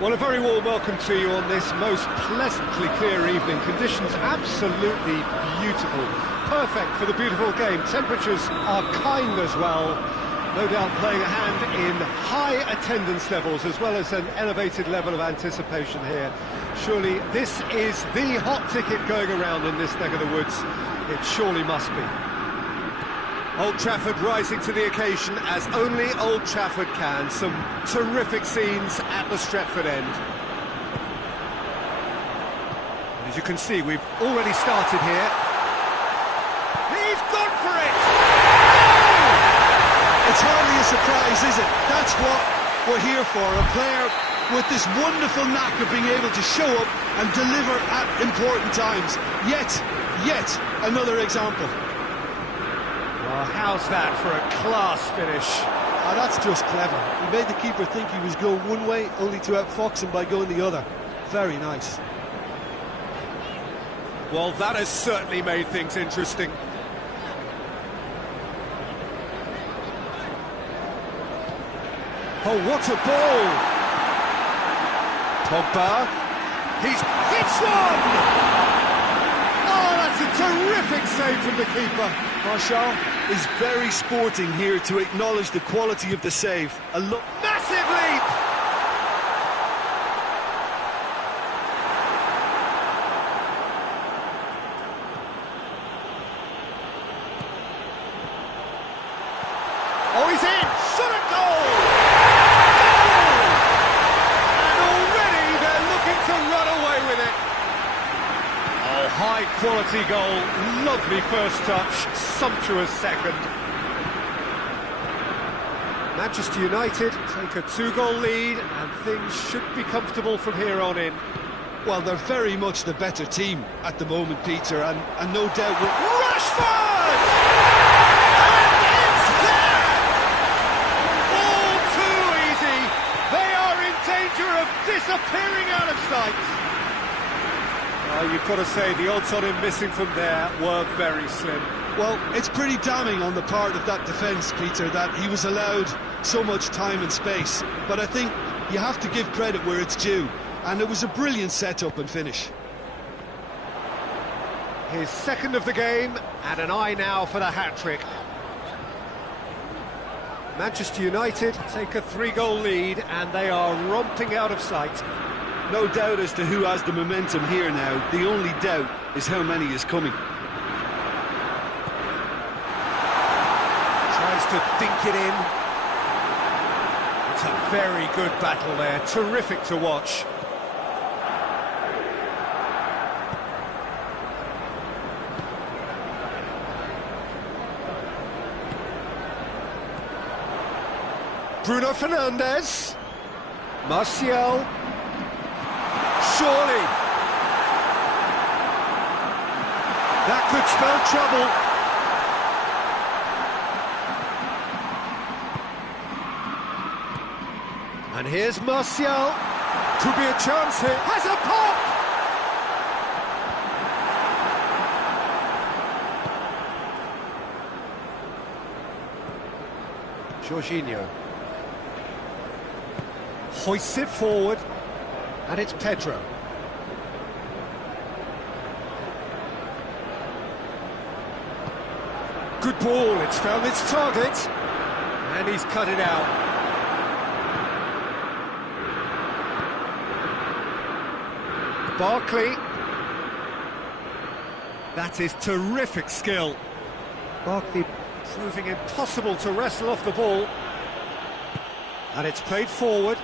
Well, a very warm welcome to you on this most pleasantly clear evening. Conditions absolutely beautiful. Perfect for the beautiful game. Temperatures are kind as well. No doubt playing a hand in high attendance levels as well as an elevated level of anticipation here. Surely this is the hot ticket going around in this neck of the woods. It surely must be. Old Trafford rising to the occasion as only Old Trafford can. Some terrific scenes at the Stretford end. And as you can see, we've already started here. He's gone for it! It's hardly a surprise, is it? That's what we're here for. A player with this wonderful knack of being able to show up and deliver at important times. Yet another example. Well, how's that for a class finish? Oh, that's just clever. He made the keeper think he was going one way, only to outfox him by going the other. Very nice. Well, that has certainly made things interesting. Oh, what a ball! Pogba, he's hits one! Oh, that's a terrific save from the keeper. Marshall is very sporting here to acknowledge the quality of the save. Massive leap! Oh, he's in! Shot at goal! Goal! And already they're looking to run away with it. Oh, high-quality goal. Lovely first touch. Sumptuous second. Manchester United take a 2-goal lead and things should be comfortable from here on in. Well, they're very much the better team at the moment, Peter, and no doubt... Rashford! And it's there! All too easy. They are in danger of disappearing out of sight. Oh, you've got to say, the odds on him missing from there were very slim. Well, it's pretty damning on the part of that defence, Peter, that he was allowed so much time and space. But I think you have to give credit where it's due. And it was a brilliant set-up and finish. His second of the game, and an eye now for the hat-trick. Manchester United take a 3-goal lead, and they are romping out of sight. No doubt as to who has the momentum here now. The only doubt is how many is coming. Tries to dink it in. It's a very good battle there. Terrific to watch. Bruno Fernandes. Martial. Surely. That could spell trouble. And here's Martial. Could be a chance here. Has a pop! Jorginho. Hoists it forward. And it's Pedro. Good ball, it's found its target. And he's cut it out. Barkley. That is terrific skill. Barkley proving impossible to wrestle off the ball. And it's played forward.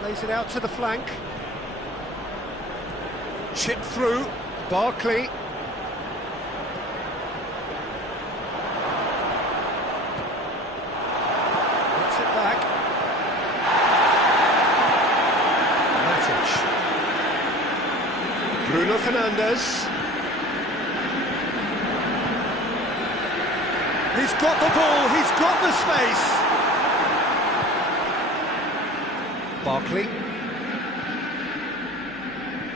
Plays it out to the flank. Chip through. Barkley. Gets it back. Matic. Bruno Fernandes. He's got got the ball, he's got the space. Barkley.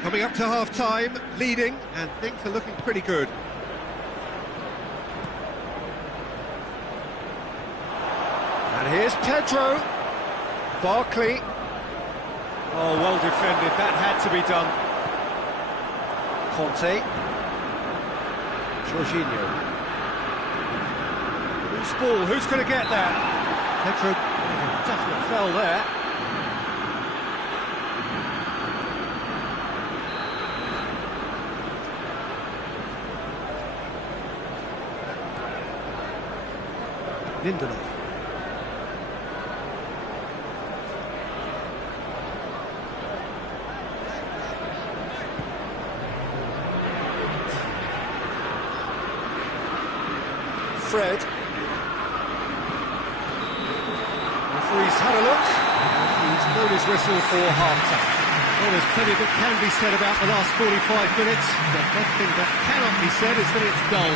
Coming up to half-time, leading, and things are looking pretty good. And here's Pedro. Barkley. Oh, well defended, that had to be done. Conte. Jorginho. Who's ball? Who's going to get that? Pedro, definite foul there. Lindelof. Fred. Referee's had a look, and he's blown his whistle for half-time. Well, there's plenty that can be said about the last 45 minutes, but one thing that cannot be said is that it's dull.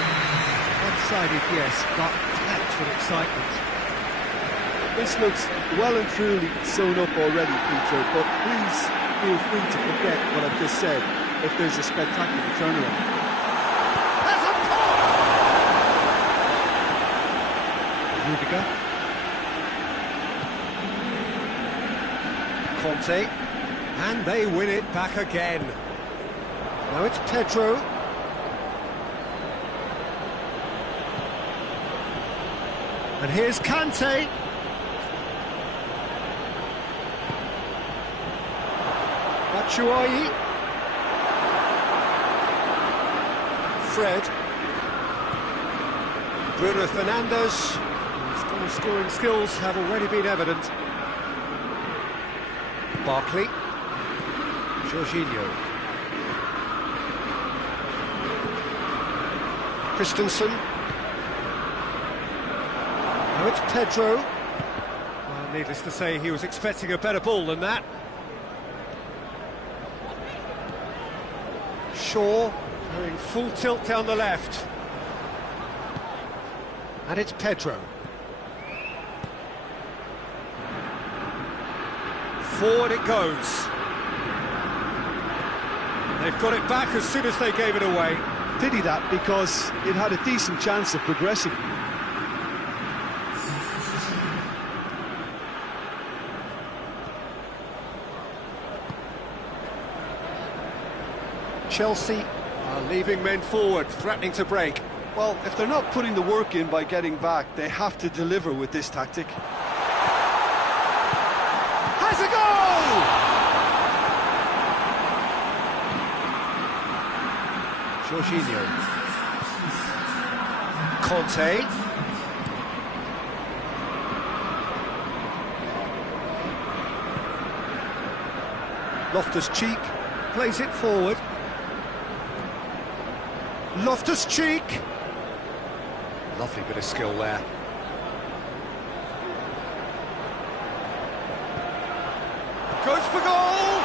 One-sided, yes, but packed with excitement. This looks well and truly sewn up already, Peter, but please feel free to forget what I've just said if there's a spectacular turnaround. There's a pop! Rudiger. Conte. And they win it back again. Now it's Pedro. And here's Kante. Batshuayi. Fred. Bruno Fernandes. His goal-scoring skills have already been evident. Barkley. Jorginho. Christensen. Now it's Pedro. Well, needless to say, he was expecting a better ball than that. Shaw going full tilt down the left. And it's Pedro. Forward it goes. They've got it back as soon as they gave it away. Pity that, because it had a decent chance of progressing. Chelsea are leaving men forward, threatening to break. Well, if they're not putting the work in by getting back, they have to deliver with this tactic. Has a goal! Jorginho. Conte. Loftus-Cheek plays it forward. Loftus-Cheek. Lovely bit of skill there. Goes for goal!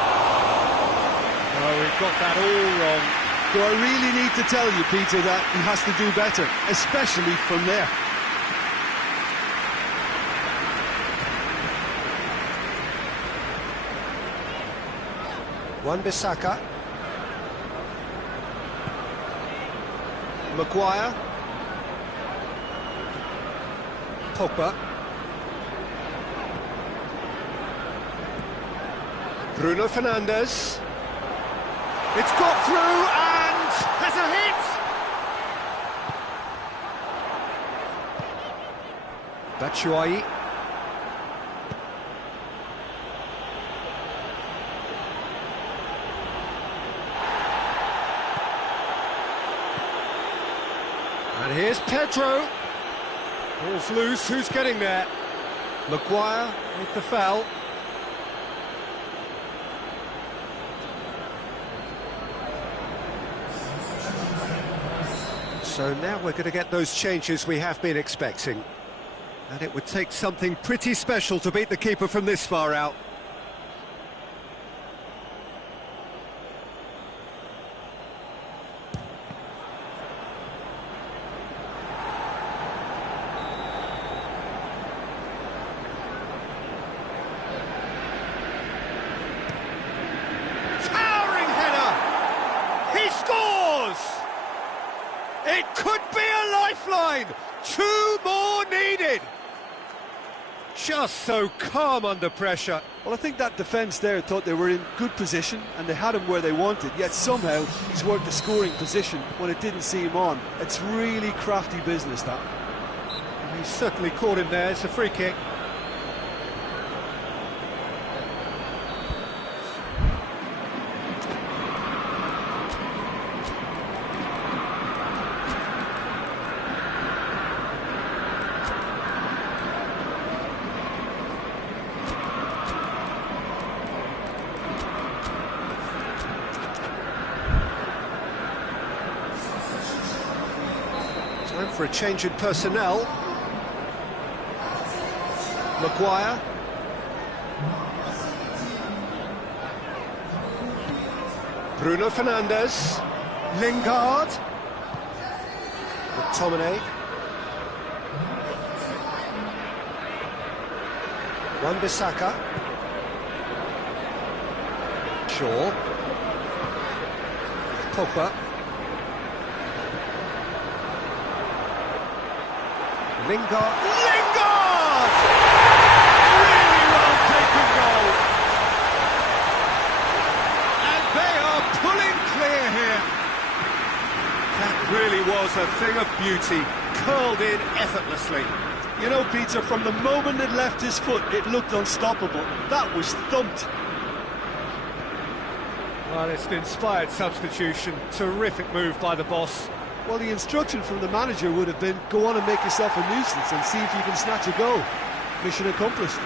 Oh, we've got that all wrong. Do I really need to tell you, Peter, that he has to do better, especially from there? Wan-Bissaka. Maguire. Pogba. Bruno Fernandes. It's got through and has a hit! Batshuayi. And here's Pedro. Ball's loose, who's getting there? Maguire with the foul. So now we're going to get those changes we have been expecting. And it would take something pretty special to beat the keeper from this far out. lifeline! 2 more needed! Just so calm under pressure. Well, I think that defence there thought they were in good position and they had him where they wanted, yet somehow he's worked the scoring position when it didn't seem on. It's really crafty business, that. He's certainly caught him there. It's a free kick. Time for a change in personnel. Maguire. Bruno Fernandes. Lingard. McTominay. Wan-Bissaka. Shaw. Pogba. Lingard. Lingard! Really well taken goal. And they are pulling clear here. That really was a thing of beauty, curled in effortlessly. You know, Peter, from the moment it left his foot, it looked unstoppable. That was thumped. Well, it's an inspired substitution. Terrific move by the boss. Well, the instruction from the manager would have been, go on and make yourself a nuisance and see if you can snatch a goal. Mission accomplished.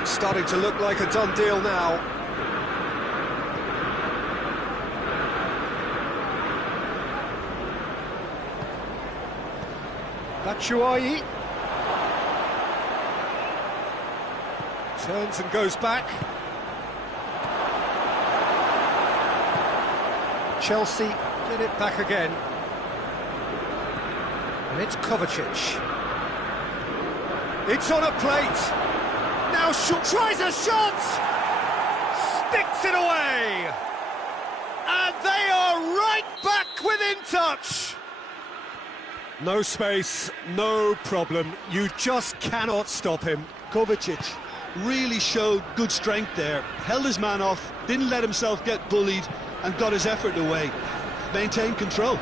It's starting to look like a done deal now. Batshuayi. Turns and goes back. Chelsea get it back again. And it's Kovacic. It's on a plate. Now tries a shot! Sticks it away! And they are right back within touch! No space, no problem. You just cannot stop him. Kovacic really showed good strength there. Held his man off, didn't let himself get bullied, and got his effort away. Maintained control.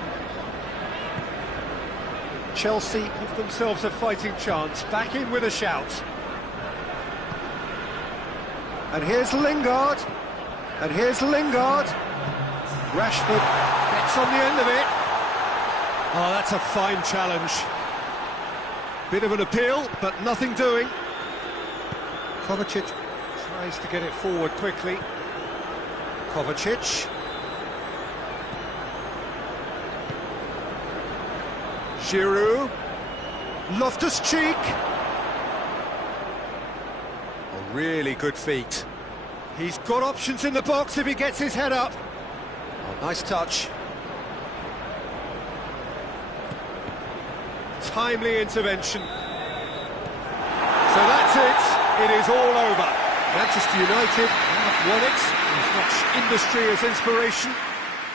Chelsea give themselves a fighting chance. Back in with a shout. And here's Lingard. And here's Lingard. Rashford gets on the end of it. Oh, that's a fine challenge. Bit of an appeal, but nothing doing. Kovacic tries to get it forward quickly. Kovacic. Giroud. Loftus-Cheek. A really good feat. He's got options in the box if he gets his head up. Oh, nice touch. Timely intervention. So that's it. It is all over. Manchester United have won it. As much industry as inspiration.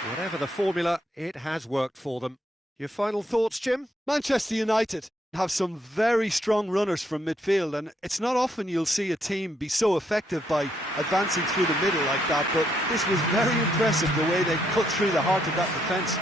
Whatever the formula, it has worked for them. Your final thoughts, Jim? Manchester United have some very strong runners from midfield, and it's not often you'll see a team be so effective by advancing through the middle like that, but this was very impressive, the way they cut through the heart of that defence.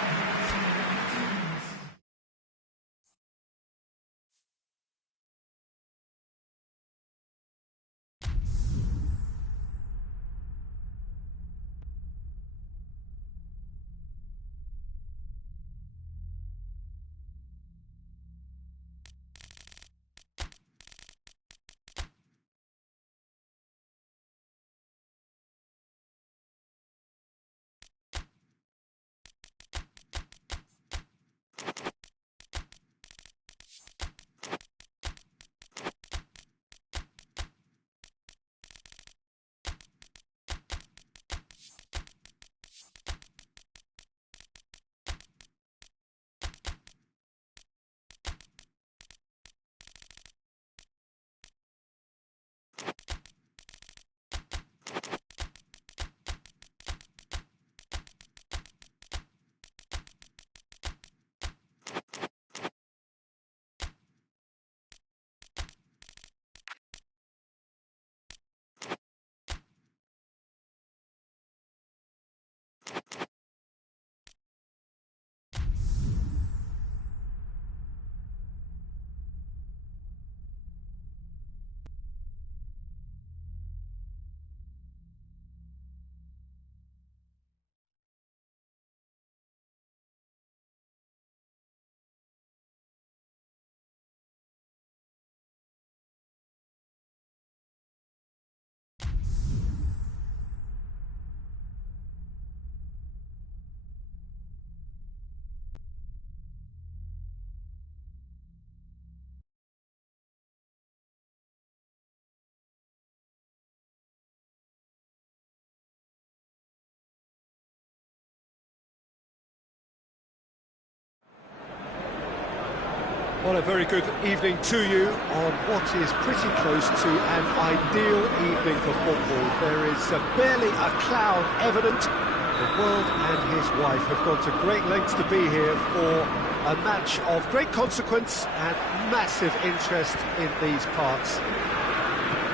Well, a very good evening to you on what is pretty close to an ideal evening for football. There is barely a cloud evident. The world and his wife have gone to great lengths to be here for a match of great consequence and massive interest in these parts.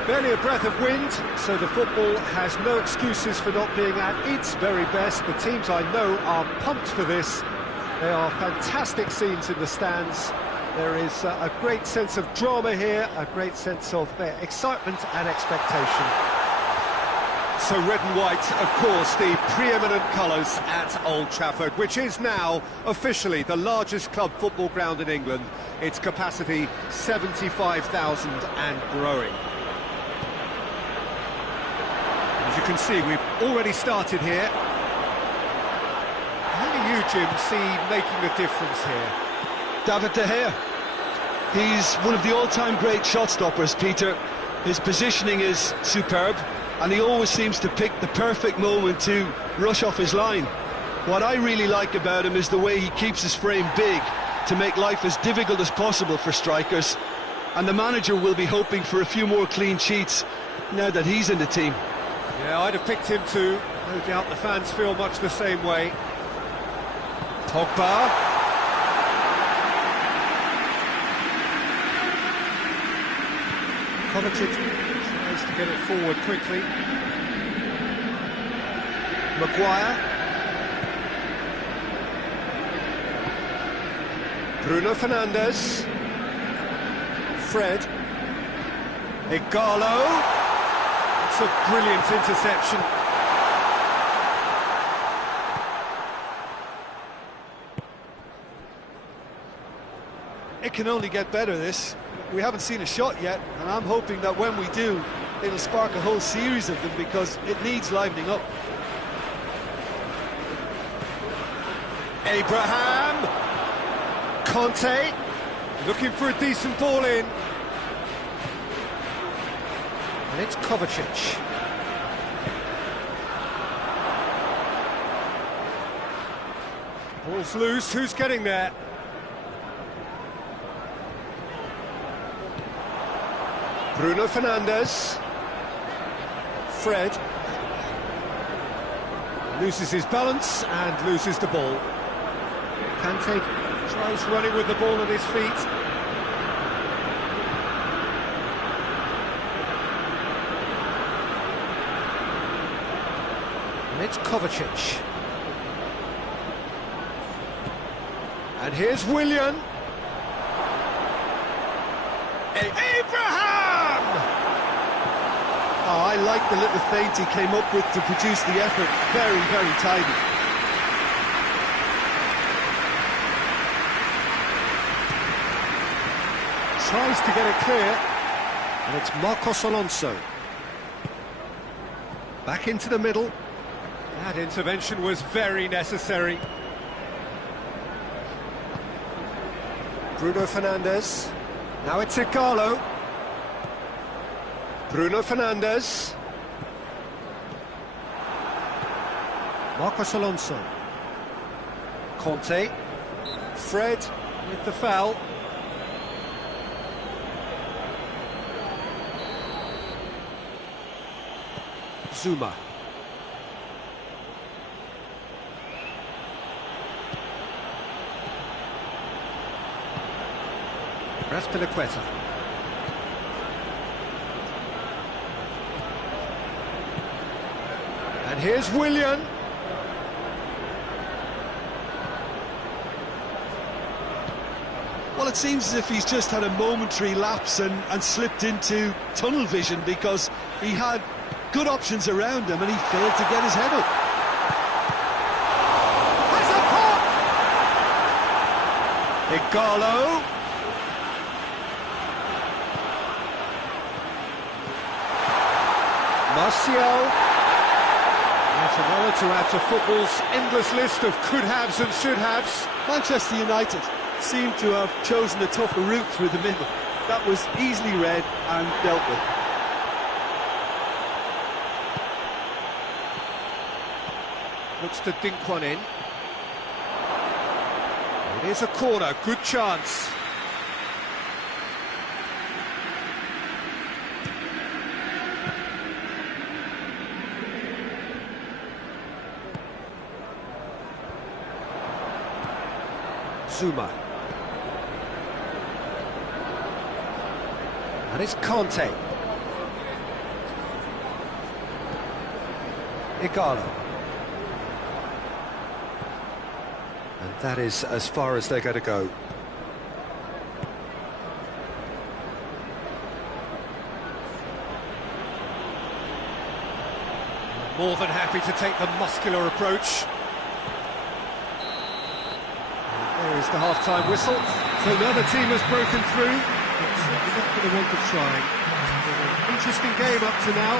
Barely a breath of wind, so the football has no excuses for not being at its very best. The teams I know are pumped for this. There are fantastic scenes in the stands. There is a great sense of drama here, a great sense of excitement and expectation. So red and white, of course, the preeminent colours at Old Trafford, which is now officially the largest club football ground in England. Its capacity 75,000 and growing. As you can see, we've already started here. How do you, Jim, see making a difference here? David De Gea. He's one of the all-time great shot-stoppers, Peter. His positioning is superb, and he always seems to pick the perfect moment to rush off his line. What I really like about him is the way he keeps his frame big to make life as difficult as possible for strikers. And the manager will be hoping for a few more clean sheets now that he's in the team. Yeah, I'd have picked him too. No doubt the fans feel much the same way. Pogba. Kovacic tries to get it forward quickly. Maguire. Bruno Fernandes. Fred. Igalo. It's a brilliant interception. It can only get better, this. We haven't seen a shot yet, and I'm hoping that when we do, it'll spark a whole series of them, because it needs livening up. Abraham. Conte. Looking for a decent ball in. And it's Kovacic. Ball's loose, who's getting there? Bruno Fernandes. Fred. Loses his balance and loses the ball. Kante tries running with the ball at his feet. And it's Kovacic. And here's Willian. Abraham! Oh, I like the little feint he came up with to produce the effort. Very, very tidy. Tries to get it clear. And it's Marcos Alonso. Back into the middle. That intervention was very necessary. Bruno Fernandes. Now it's Igalo. Bruno Fernandes. Marcos Alonso. Conte. Fred with the foul. Zuma. Raspilicueta. And here's Willian. Well, it seems as if he's just had a momentary lapse and slipped into tunnel vision, because he had good options around him and he failed to get his head up. Has a pop! Igalo. Martial. That's another to add to football's endless list of could-haves and should-haves. Manchester United seem to have chosen a tougher route through the middle. That was easily read and dealt with. Looks to dink one in. It is a corner, good chance. Zuma. And it's Conte. Igalo. And that is as far as they're going to go. More than happy to take the muscular approach. And there is the half-time whistle. So now the team has broken through. It's not going to want to try. An interesting game up to now,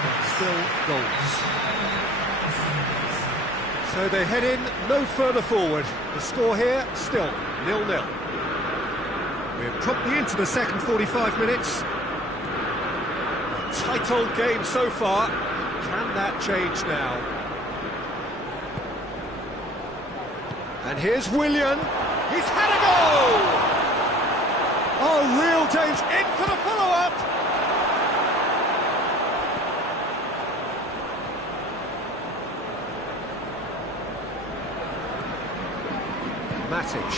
but still goals. So they head in no further forward. The score here, still 0-0. We're promptly into the second 45 minutes. A tight old game so far. Can that change now? And here's Willian. He's had a goal! Oh, real danger. In for the follow-up! Matic.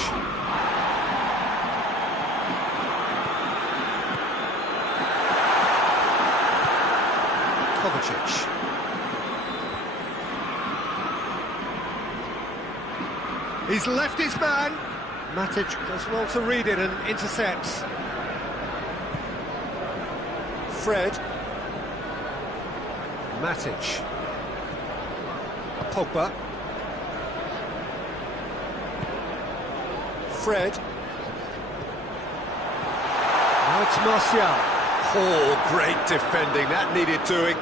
Kovacic. He's left his man. Matic does well to read it and intercepts. Fred. Matic. Pogba. Fred. Now it's Martial. Oh, great defending. That needed doing.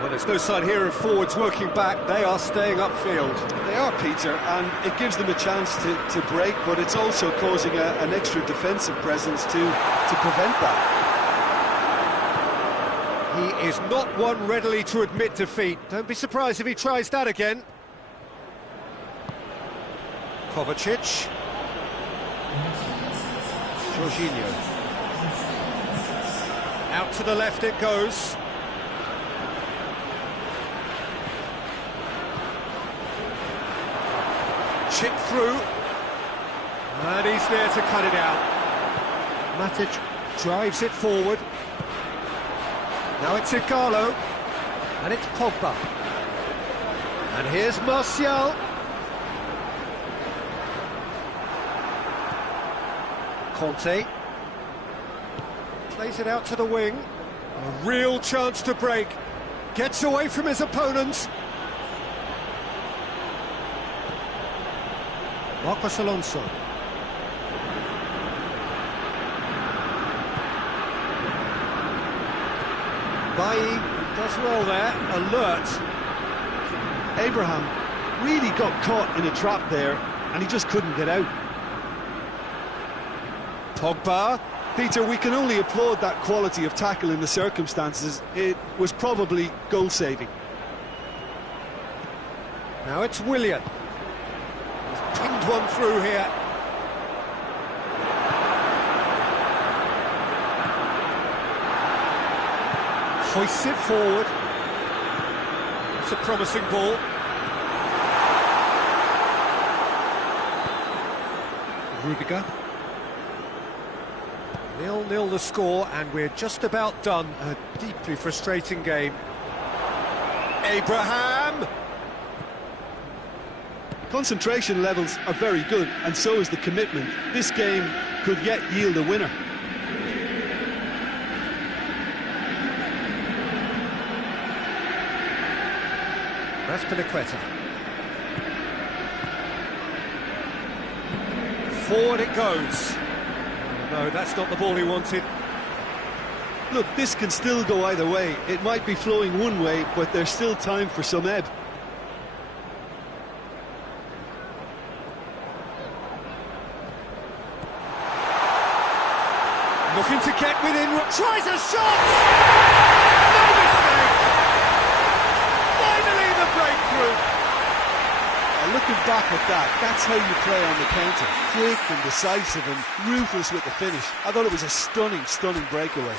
Well, there's no sign here of forwards working back. They are staying upfield. They are, Peter, and it gives them a chance to break, but it's also causing an extra defensive presence to prevent that. He is not one readily to admit defeat. Don't be surprised if he tries that again. Kovacic. Jorginho. Out to the left it goes. Chip through, and he's there to cut it out. Matic drives it forward. Now it's Igalo, and it's Pogba. And here's Martial. Conte plays it out to the wing. A real chance to break. Gets away from his opponents. Marcos Alonso. Bailly does well there, alert. Abraham really got caught in a trap there, and he just couldn't get out. Pogba. Peter, we can only applaud that quality of tackle in the circumstances. It was probably goal-saving. Now it's Willian. Pinged one through here. Hoists it forward. It's a promising ball. Rudiger. 0-0 the score, and we're just about done. A deeply frustrating game. Abraham! Concentration levels are very good, and so is the commitment. This game could yet yield a winner. That's Piliqueta. Forward it goes. No, that's not the ball he wanted. Look, this can still go either way. It might be flowing one way, but there's still time for some ebb. Looking to get within, tries a shot! No mistake! Finally the breakthrough! Looking back at that, that's how you play on the counter. Quick and decisive and ruthless with the finish. I thought it was a stunning, stunning breakaway.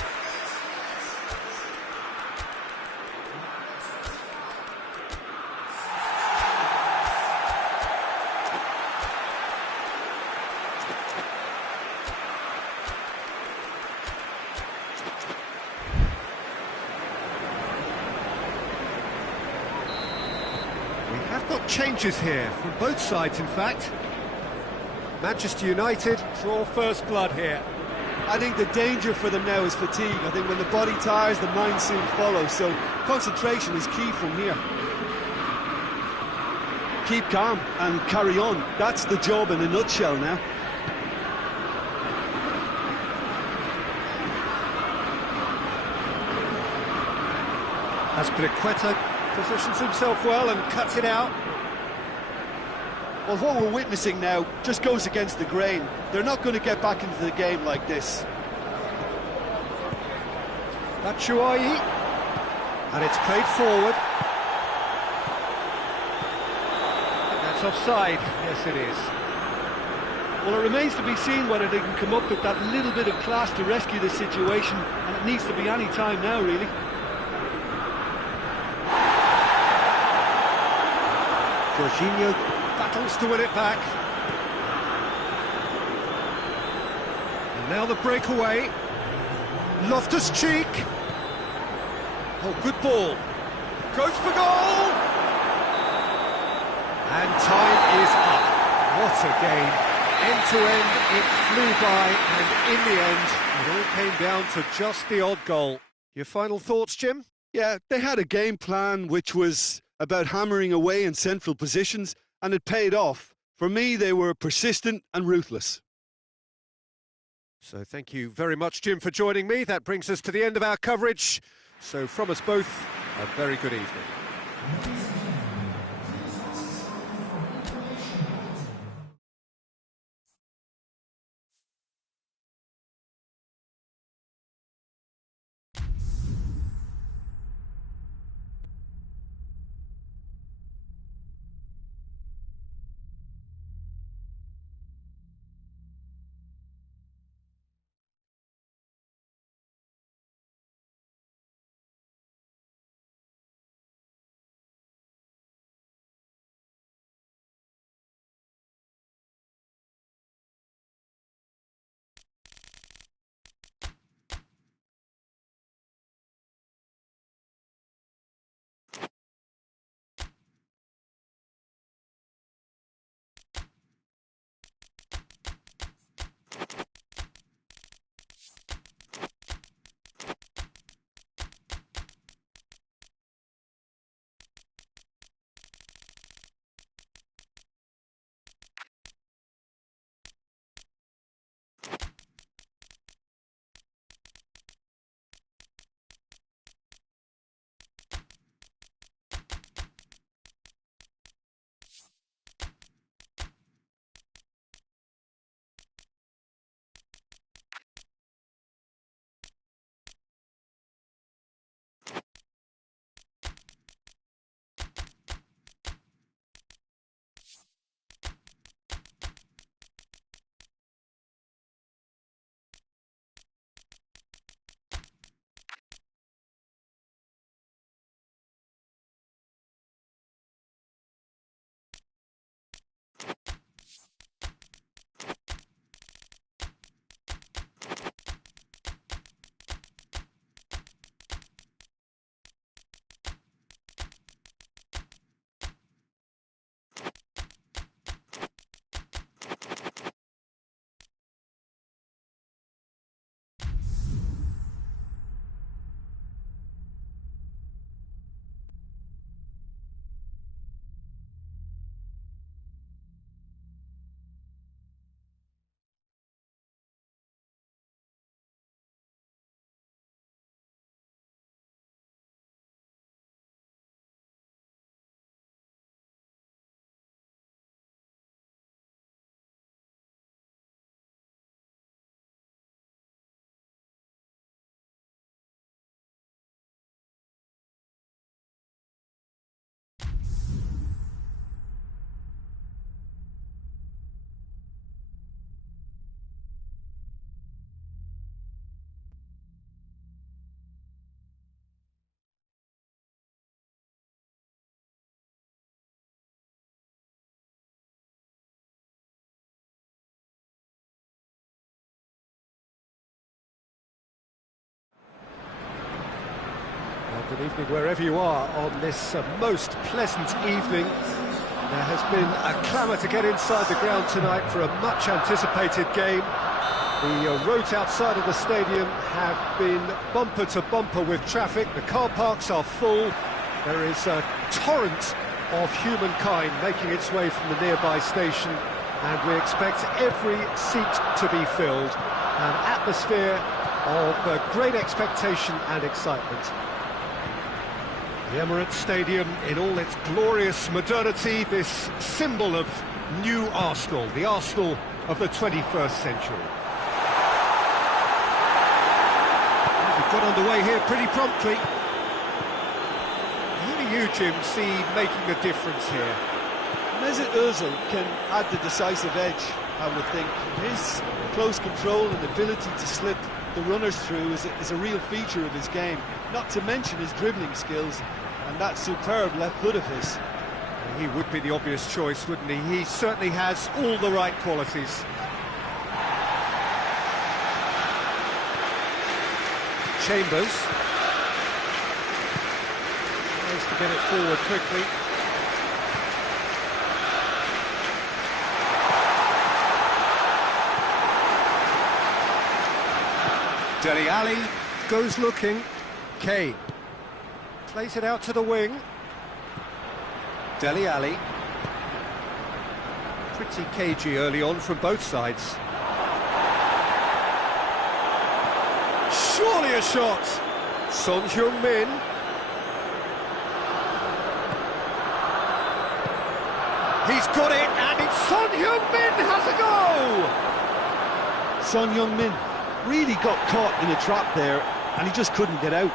changes here, from both sides in fact. Manchester United draw first blood here. I think the danger for them now is fatigue. I think when the body tires, the mind soon follows, so concentration is key from here. Keep calm and carry on. That's the job in a nutshell now. Aspilicueta positions himself well and cuts it out. Well, what we're witnessing now just goes against the grain. They're not going to get back into the game like this. Batshuayi, and it's played forward. That's offside. Yes, it is. Well, it remains to be seen whether they can come up with that little bit of class to rescue the situation, and it needs to be any time now, really. Jorginho battles to win it back. And now the breakaway. Loftus-Cheek. Oh, good ball. Goes for goal! And time is up. What a game. End to end, it flew by, and in the end, it all came down to just the odd goal. Your final thoughts, Jim? Yeah, they had a game plan which was about hammering away in central positions, and it paid off. For me, they were persistent and ruthless. So thank you very much, Jim, for joining me. That brings us to the end of our coverage. So from us both, a very good evening. Good evening wherever you are on this most pleasant evening. There has been a clamour to get inside the ground tonight for a much-anticipated game. The roads outside of the stadium have been bumper to bumper with traffic. The car parks are full. There is a torrent of humankind making its way from the nearby station, and we expect every seat to be filled. An atmosphere of great expectation and excitement. The Emirates Stadium in all its glorious modernity, this symbol of new Arsenal, the Arsenal of the 21st century. We've got underway here pretty promptly. Who do you, Jim, see making a difference here? Mesut Ozil can add the decisive edge, I would think. His close control and ability to slip the runners through is a real feature of his game, not to mention his dribbling skills and that superb left foot of his. He would be the obvious choice, wouldn't he? He certainly has all the right qualities. Chambers tries to get it forward quickly. Dele Alli goes looking. Kane plays it out to the wing. Dele Alli. Pretty cagey early on from both sides. Surely a shot. Son Heung-min. He's got it, and it's Son Heung-min has a goal! Son Heung-min really got caught in a trap there, and he just couldn't get out.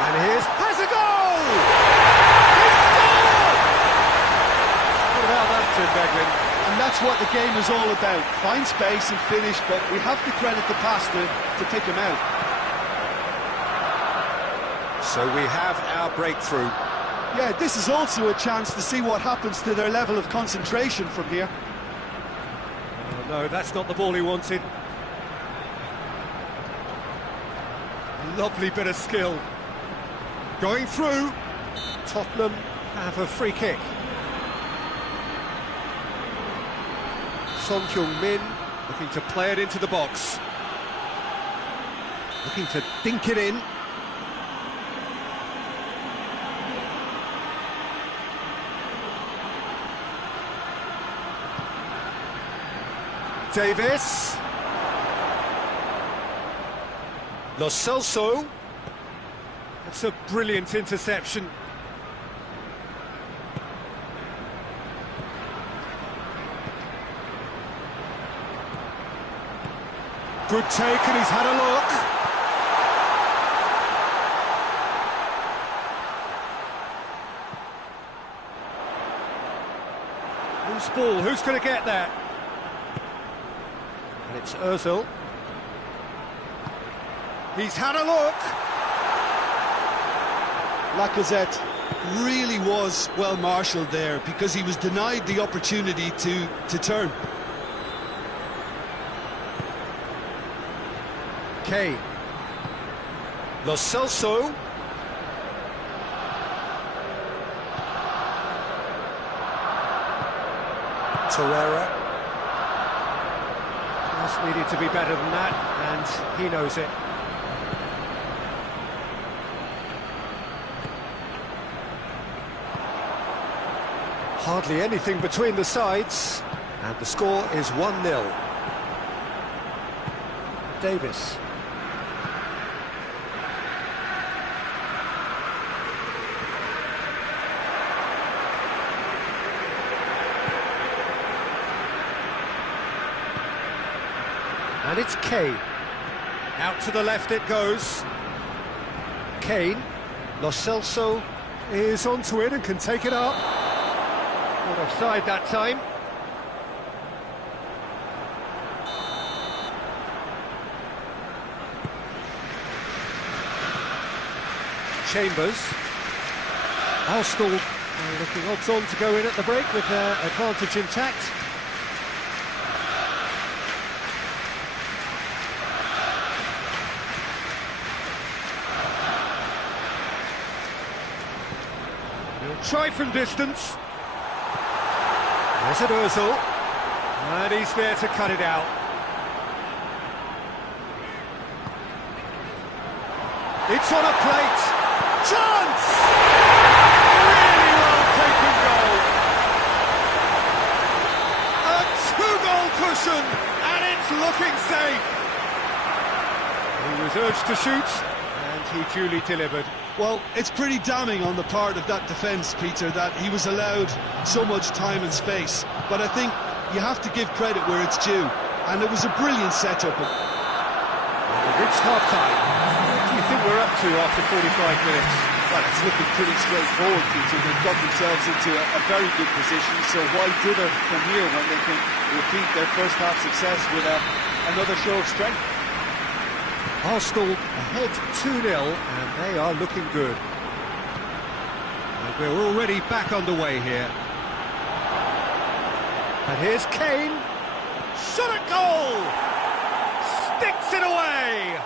And here's has a goal! He scored! What about that, Tim Beglin? And that's what the game is all about. Find space and finish, but we have to credit the passer to pick him out. So we have our breakthrough. Yeah, this is also a chance to see what happens to their level of concentration from here. Oh, no, that's not the ball he wanted. Lovely bit of skill. Going through. Tottenham have a free kick. Son Heung-min looking to play it into the box. Looking to dink it in. Davis. Lo Celso. That's a brilliant interception. Good take, and he's had a look. Who's ball? Who's going to get that? And it's Ozil. He's had a look. Lacazette really was well marshalled there because he was denied the opportunity to turn. Kane. Lo Celso. Torreira. Just needed to be better than that, and he knows it. Hardly anything between the sides, and the score is 1-0. Davis. And it's Kane. Out to the left it goes. Kane. Lo Celso is onto it and can take it up. Not offside that time. Chambers. Arsenal looking odds on to go in at the break with their advantage intact. He'll try from distance. There's Ozil, and he's there to cut it out. It's on a plate. Chance! Really well taken goal. A two-goal cushion, and it's looking safe. He was urged to shoot, and he duly delivered. Well, it's pretty damning on the part of that defence, Peter, that he was allowed so much time and space. But I think you have to give credit where it's due, and it was a brilliant setup. We've reached half-time. What do you think we're up to after 45 minutes? Well, it's looking pretty straightforward, Peter. They've got themselves into a very good position, so why dither from here when they can repeat their first-half success with another show of strength? Arsenal ahead 2-0, and they are looking good. And we're already back underway here. And here's Kane. Shot at goal! Sticks it away!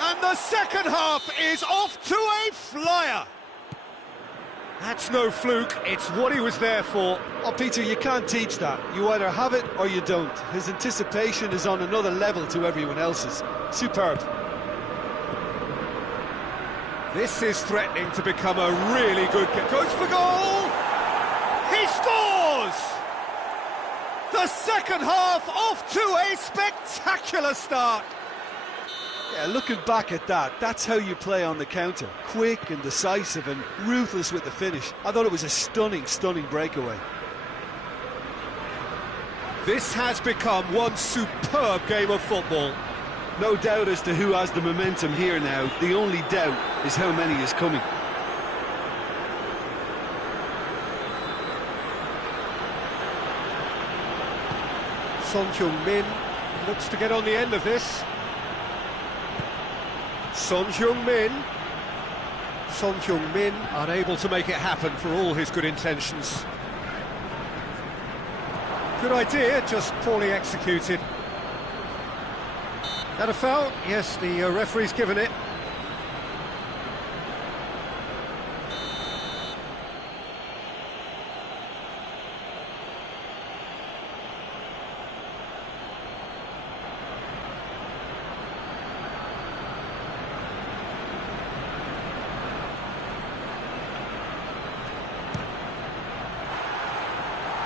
And the second half is off to a flyer! That's no fluke, it's what he was there for. Oh, Peter, you can't teach that. You either have it or you don't. His anticipation is on another level to everyone else's. Superb. This is threatening to become a really good game. Goes for goal! He scores! The second half off to a spectacular start. Yeah, looking back at that, that's how you play on the counter. Quick and decisive and ruthless with the finish. I thought it was a stunning, stunning breakaway. This has become one superb game of football. No doubt as to who has the momentum here now. The only doubt is how many is coming. Son-Heung-min looks to get on the end of this. Son-Heung-min. Son-Heung-min unable to make it happen for all his good intentions. Good idea, just poorly executed. That a foul? Yes, the referee's given it.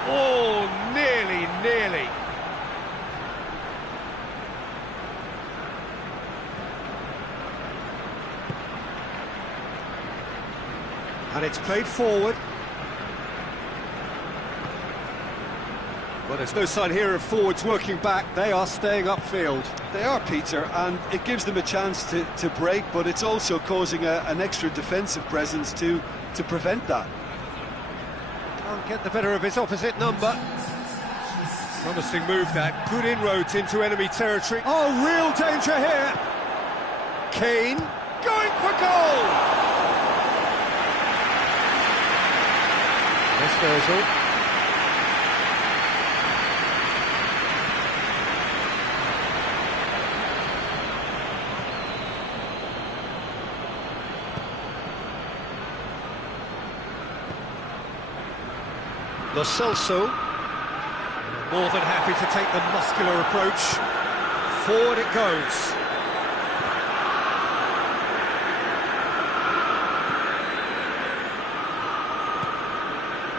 Oh, nearly. And it's played forward. Well, there's no sign here of forwards working back. They are staying upfield. They are, Peter, and it gives them a chance to break, but it's also causing an extra defensive presence to prevent that. Can't get the better of his opposite number. Promising move that. Good inroads into enemy territory. Oh, real danger here. Kane going for goal. There's Ozil. Lo Celso, more than happy to take the muscular approach. Forward it goes.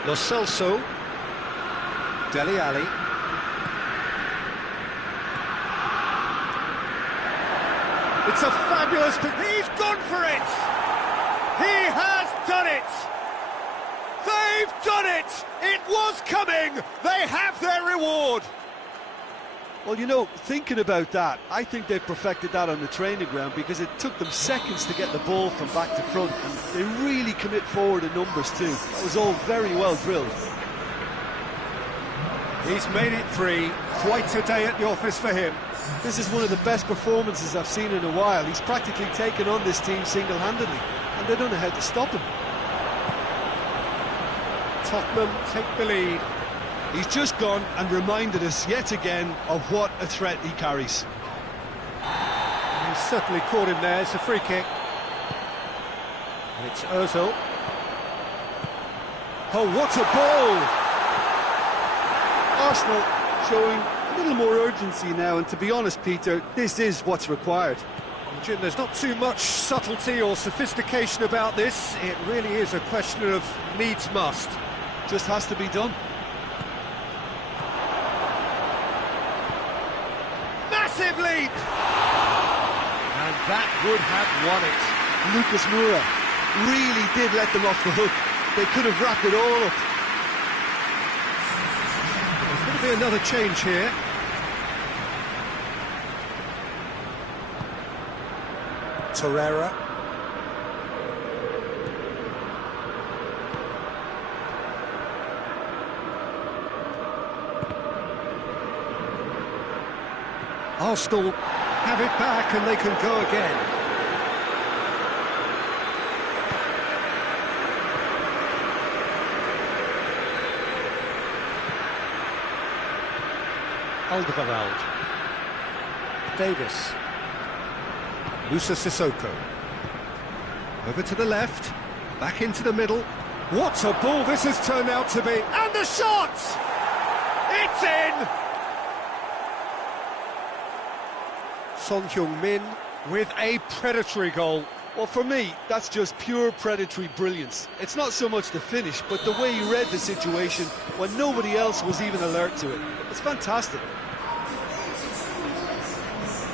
Lo Celso, Dele Alli. It's a fabulous... He's gone for it! He has done it! They've done it! It was coming! They have their reward! Well, you know, thinking about that, I think they've perfected that on the training ground because it took them seconds to get the ball from back to front, and they really commit forward in numbers too. That was all very well drilled. He's made it 3. Quite a day at the office for him. This is one of the best performances I've seen in a while. He's practically taken on this team single-handedly. and they don't know how to stop him. Tottenham take the lead. He's just gone and reminded us yet again of what a threat he carries. He's certainly caught him there. It's a free kick. And it's Ozil. Oh, what a ball! Arsenal showing a little more urgency now, and to be honest, Peter, this is what's required. Jim, there's not too much subtlety or sophistication about this. It really is a question of needs must. Just has to be done. Massive leap! And that would have won it. Lucas Moura really did let them off the hook. They could have wrapped it all up. There's going to be another change here. Torreira. Arsenal have it back and they can go again. Alderweireld. Davis. Musa Sissoko. Over to the left. Back into the middle. What a ball this has turned out to be. And the shot! It's in! Son Heung-min with a predatory goal. Well, for me, that's just pure predatory brilliance. It's not so much the finish, but the way he read the situation when nobody else was even alert to it. It's fantastic.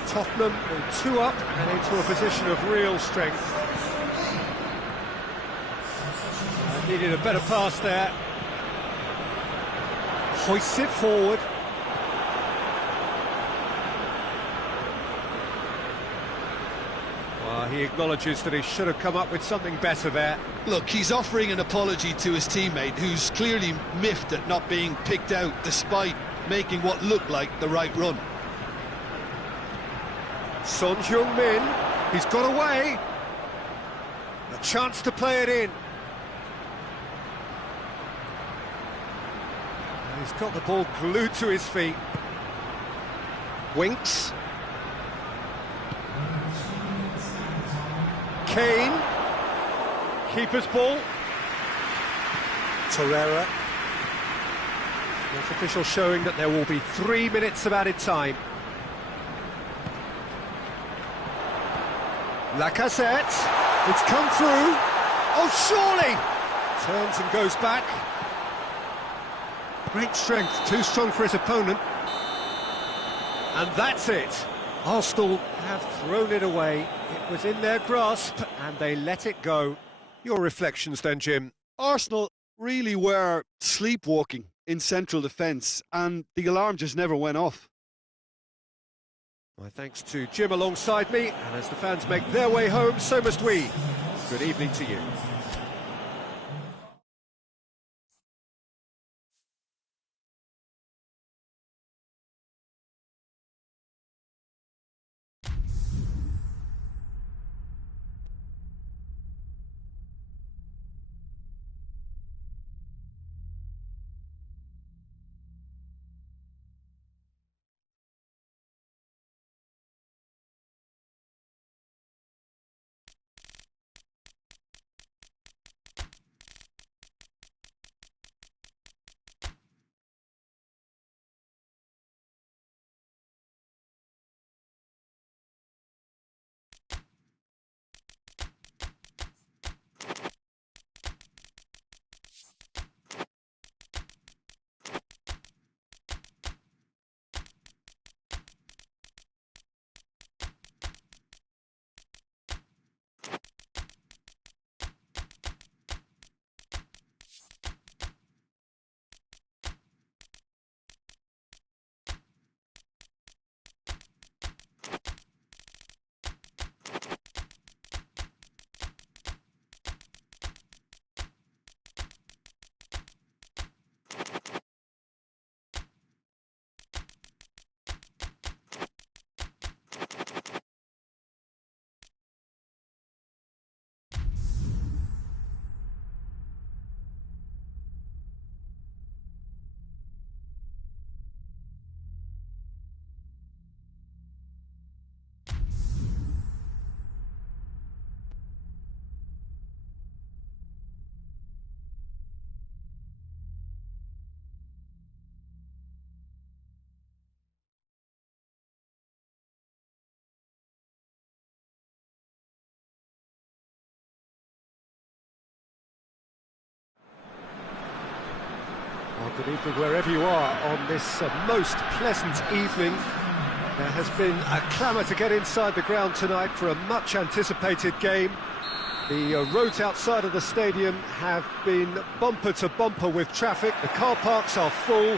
Tottenham will 2 up and into a position of real strength. Needed a better pass there. Hoists it forward. Well, he acknowledges that he should have come up with something better there. Look, he's offering an apology to his teammate, who's clearly miffed at not being picked out despite making what looked like the right run. Son Heung-min, he's got away. A chance to play it in. He's got the ball glued to his feet. Winks. Kane. Keeper's ball. Torreira. Fourth official showing that there will be 3 minutes of added time. Lacazette. It's come through. Oh, surely! Turns and goes back. Great strength, too strong for his opponent. And that's it. Arsenal have thrown it away. It was in their grasp and they let it go. Your reflections then, Jim? Arsenal really were sleepwalking in central defence, and the alarm just never went off. My thanks to Jim alongside me, and as the fans make their way home, so must we. Good evening to you. Good evening wherever you are on this most pleasant evening. There has been a clamour to get inside the ground tonight for a much anticipated game. The roads outside of the stadium have been bumper to bumper with traffic. The car parks are full.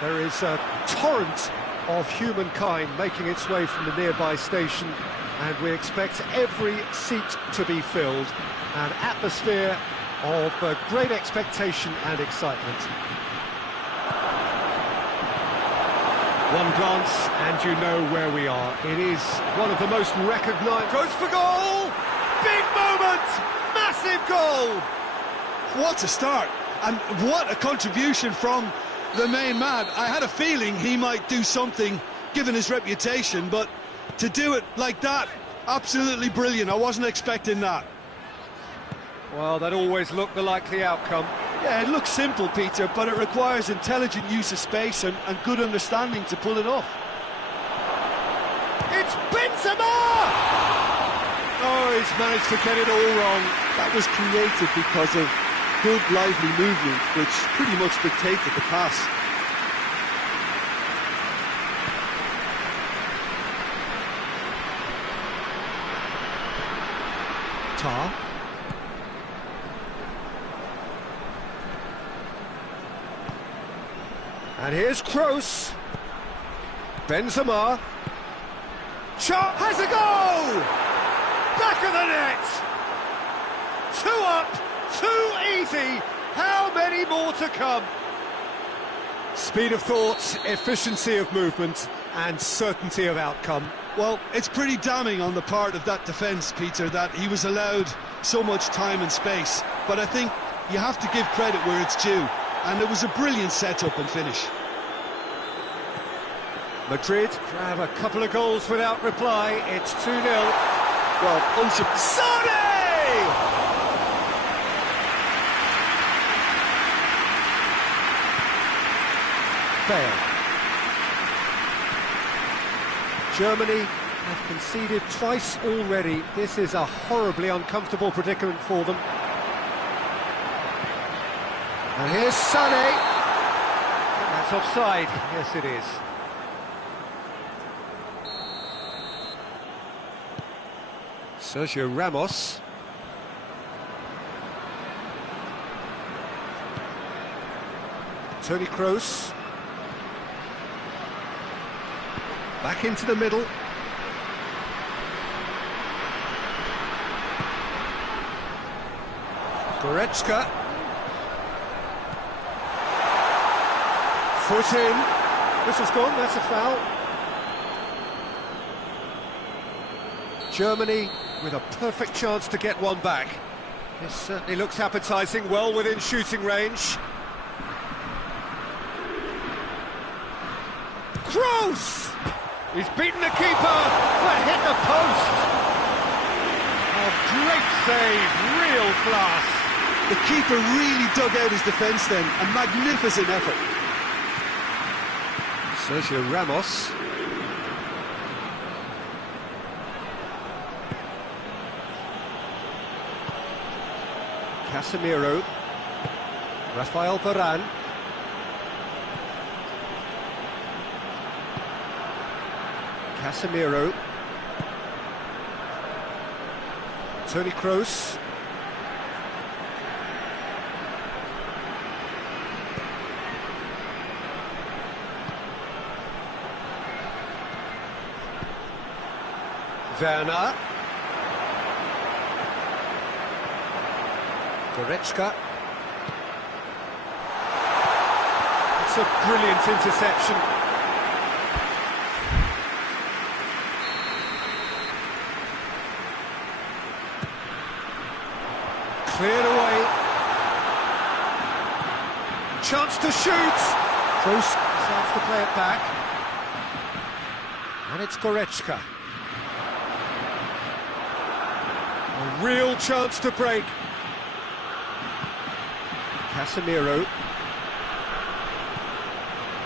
There is a torrent of humankind making its way from the nearby station, and we expect every seat to be filled. An atmosphere of great expectation and excitement. One glance and you know where we are. It is one of the most recognised... Goes for goal! Big moment! Massive goal! What a start, and what a contribution from the main man. I had a feeling he might do something, given his reputation, but to do it like that, absolutely brilliant. I wasn't expecting that. Well, that always looked the likely outcome. Yeah, it looks simple, Peter, but it requires intelligent use of space and good understanding to pull it off. It's Benzema! Oh, he's managed to get it all wrong. That was created because of good, lively movement, which pretty much dictated the pass. Tar. And here's Kroos. Benzema. Shot has a goal! Back of the net! 2 up, 2 easy. How many more to come? Speed of thought, efficiency of movement, and certainty of outcome. Well, it's pretty damning on the part of that defence, Peter, that he was allowed so much time and space. But I think you have to give credit where it's due, and it was a brilliant setup and finish. Madrid grab a couple of goals without reply. It's 2-0. Well, Sane! Fail. Germany have conceded twice already. This is a horribly uncomfortable predicament for them. And here's Sané. That's offside. Yes, it is. Sergio Ramos. Toni Kroos. Back into the middle. Goretzka. Foot in. This has gone, that's a foul. Germany with a perfect chance to get one back. This certainly looks appetising, well within shooting range. Kroos! He's beaten the keeper, but hit the post. A great save, real class. The keeper really dug out his defence then, a magnificent effort. Sergio Ramos. Casemiro. Rafael Varane. Casemiro. Toni Kroos. Werner. Goretzka. It's a brilliant interception. Cleared away. Chance to shoot. Kroos decides to play it back. And it's Goretzka. A real chance to break. Casemiro.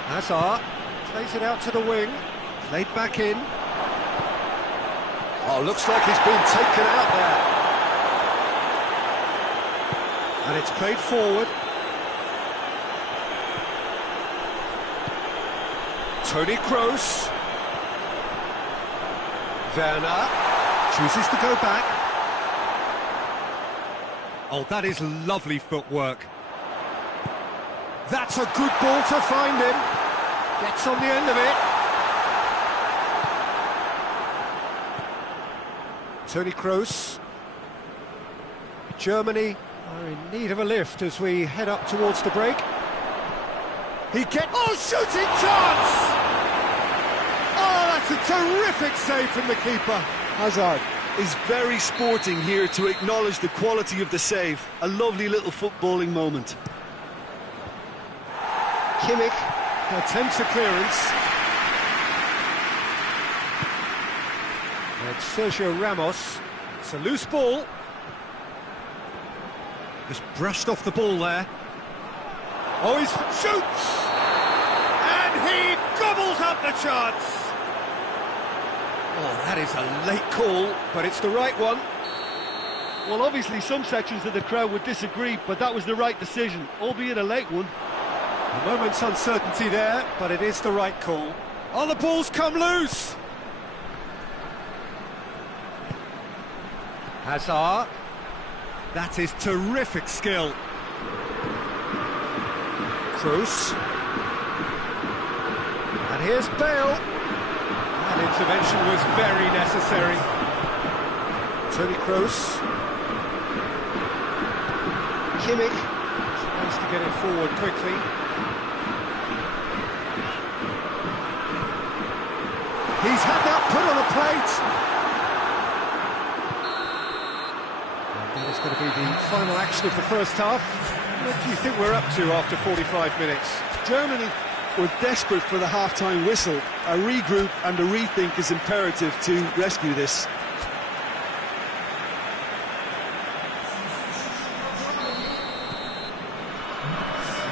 Hazard plays it out to the wing. Played back in. Oh, looks like he's been taken out there. And it's played forward. Toni Kroos. Werner chooses to go back. Oh, that is lovely footwork. That's a good ball to find him. Gets on the end of it. Toni Kroos. Germany are in need of a lift as we head up towards the break. Oh, shooting chance! Oh, that's a terrific save from the keeper. Hazard is very sporting here to acknowledge the quality of the save. A lovely little footballing moment. Kimmich attempts a clearance. And Sergio Ramos. It's a loose ball. Just brushed off the ball there. Oh, he shoots! And he gobbles up the chance! Oh, that is a late call, but it's the right one. Well, obviously some sections of the crowd would disagree, but that was the right decision, albeit a late one. A moment's uncertainty there, but it is the right call. Oh, the ball's come loose! Hazard. That is terrific skill. Kroos. And here's Bale. That intervention was very necessary. Toni Kroos. Kimmich tries to get it forward quickly. He's had that put on a plate. And that is going to be the final action of the first half. What do you think we're up to after 45 minutes? Germany were desperate for the half-time whistle. A regroup and a rethink is imperative to rescue this.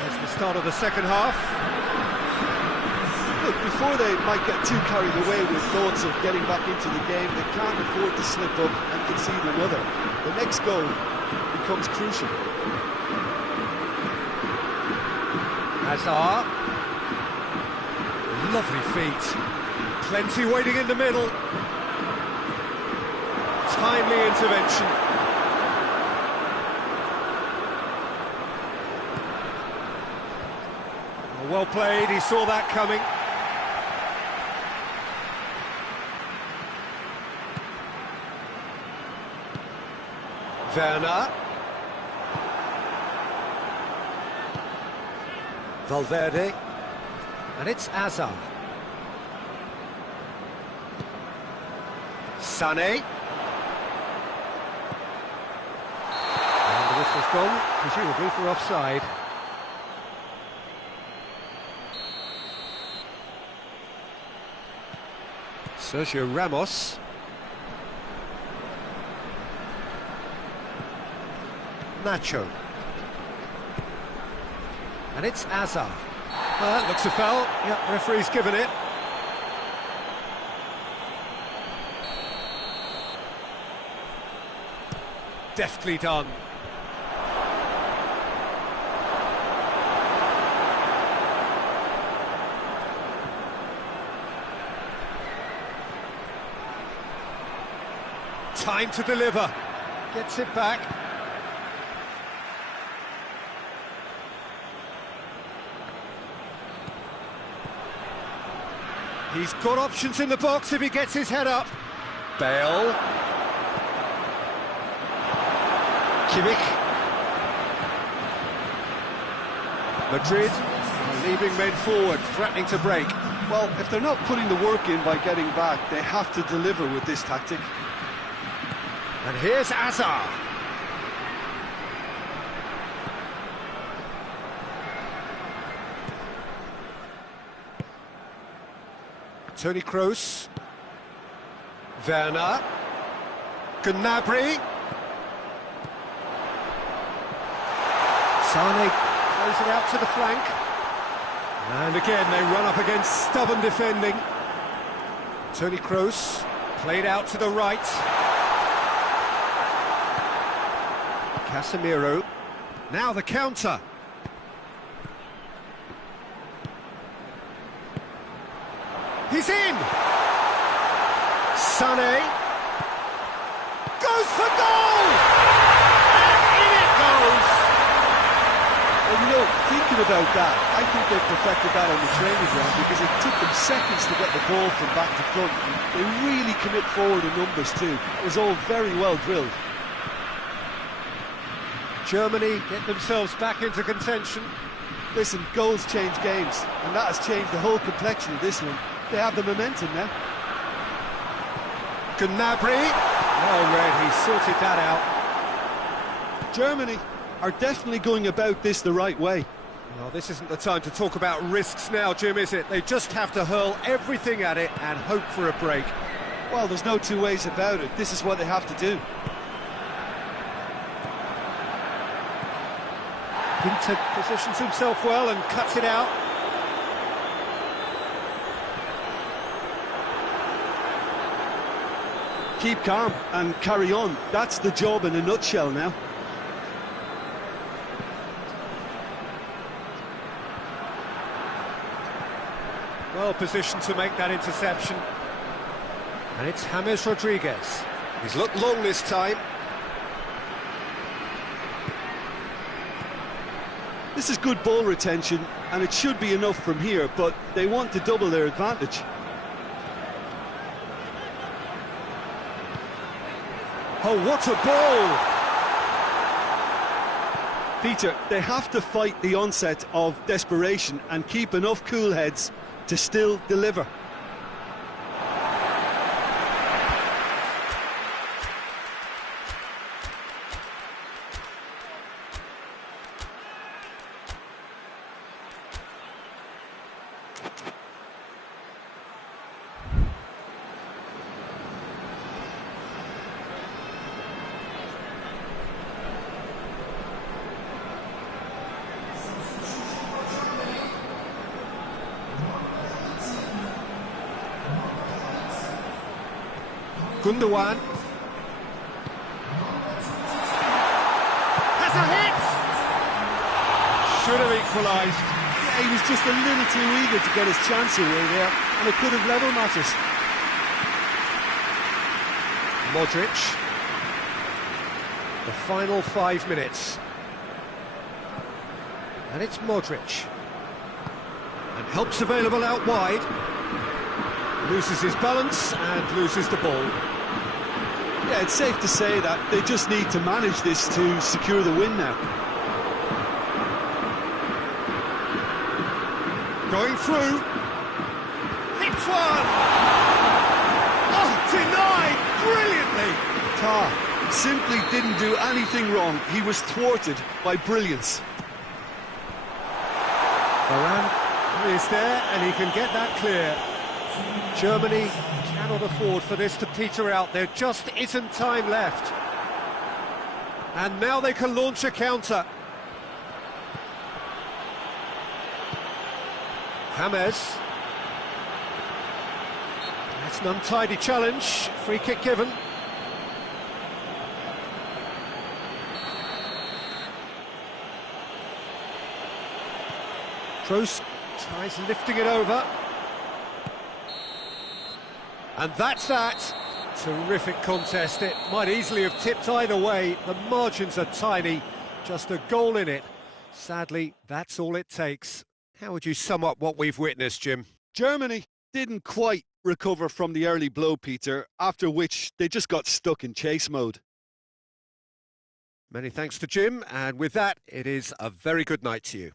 There's the start of the second half. Look, before they might get too carried away with thoughts of getting back into the game, they can't afford to slip up and concede another. The next goal becomes crucial. Hazard. Lovely feet. Plenty waiting in the middle. Timely intervention. Well played, he saw that coming. Werner. Valverde. And it's Hazard. Sané. And the whistle's gone, presumably for offside. Sergio Ramos. Nacho. And it's Hazard. Well, that looks a foul. Yep, referee's given it. Deftly done. Time to deliver. Gets it back. He's got options in the box if he gets his head up. Bale. Kimmich. Madrid are leaving men forward, threatening to break. Well, if they're not putting the work in by getting back, they have to deliver with this tactic. And here's Hazard. Toni Kroos. Werner. Gnabry. Sané plays it out to the flank. And again, they run up against stubborn defending. Toni Kroos played out to the right. Casemiro. Now the counter. He's in! Sané goes for goal! And in it goes! Well, you know, thinking about that, I think they perfected that on the training ground because it took them seconds to get the ball from back to front. They really commit forward in numbers too. It was all very well drilled. Germany get themselves back into contention. Listen, goals change games, and that has changed the whole complexion of this one. They have the momentum now. Gnabry. Well read, he sorted that out. Germany are definitely going about this the right way. Well, this isn't the time to talk about risks now, Jim, is it? They just have to hurl everything at it and hope for a break. Well, there's no two ways about it. This is what they have to do. Pinter positions himself well and cuts it out. Keep calm and carry on. That's the job in a nutshell now. Well positioned to make that interception. And it's James Rodriguez. He's looked long this time. This is good ball retention, and it should be enough from here, but they want to double their advantage. Oh, what a ball! Peter, they have to fight the onset of desperation and keep enough cool heads to still deliver. Gundogan has a hit! Should have equalised. Yeah, he was just a little too eager to get his chance away there, and it could have level matters. Modric. The final 5 minutes. And it's Modric. And help's available out wide. Loses his balance and loses the ball. Yeah, it's safe to say that they just need to manage this to secure the win now. Going through. Hits one! Oh, denied brilliantly! Tah simply didn't do anything wrong. He was thwarted by brilliance. Varane is there and he can get that clear. Germany cannot afford for this to peter out. There just isn't time left. And now they can launch a counter. James. That's an untidy challenge. Free kick given. Kroos tries lifting it over. And that's that. Terrific contest. It might easily have tipped either way. The margins are tiny. Just a goal in it. Sadly, that's all it takes. How would you sum up what we've witnessed, Jim? Germany didn't quite recover from the early blow, Peter, after which they just got stuck in chase mode. Many thanks to Jim, and with that, it is a very good night to you.